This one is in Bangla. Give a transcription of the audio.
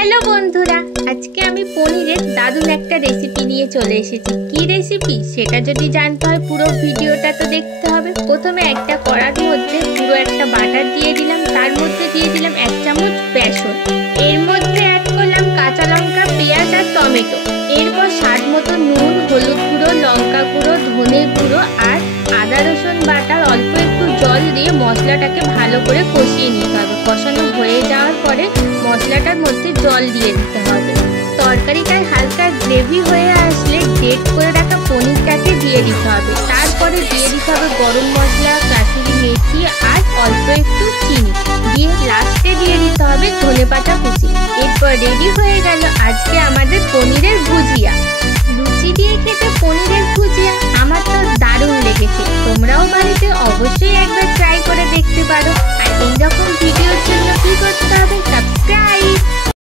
হ্যালো বন্ধুরা, আজকে আমি পনিরের দারুণ একটা রেসিপি নিয়ে চলে এসেছি। কি রেসিপি সেটা যদি জানতে হয় পুরো ভিডিওটা তো দেখতে হবে। প্রথমে একটা কড়ার মধ্যে পুরো একটা বাটার দিয়ে দিলাম, তার মধ্যে দিয়ে দিলাম 1 চামচ বেসন, এর মধ্যে অ্যাড করলাম কাঁচা লঙ্কা, পেঁয়াজ আর টমেটো। এরপর স্বাদ মতো নুন, হলুদ গুঁড়ো, লঙ্কা গুঁড়ো, ধনে গুঁড়ো আর আদা রসুন বাটার অল্প একটু জল দিয়ে মশলাটাকে ভালো করে কষিয়ে নিতে হবে। কষানো হয়ে যাওয়ার পরে মশলাটার মধ্যে জল দিয়ে দিতে হবে। তরকারিটায় হালকা গ্রেভি হয়ে আসলে গ্রেট করে রাখা পনিরটাকে দিয়ে দিতে হবে। তারপরে দিয়ে দিতে হবে গরম মশলা, কাসুরি মেথি আর অল্প একটু চিনি দিয়ে লাস্টে দিয়ে দিতে হবে ধনেপাতা কুচি। এরপর রেডি হয়ে গেল আজকে আমার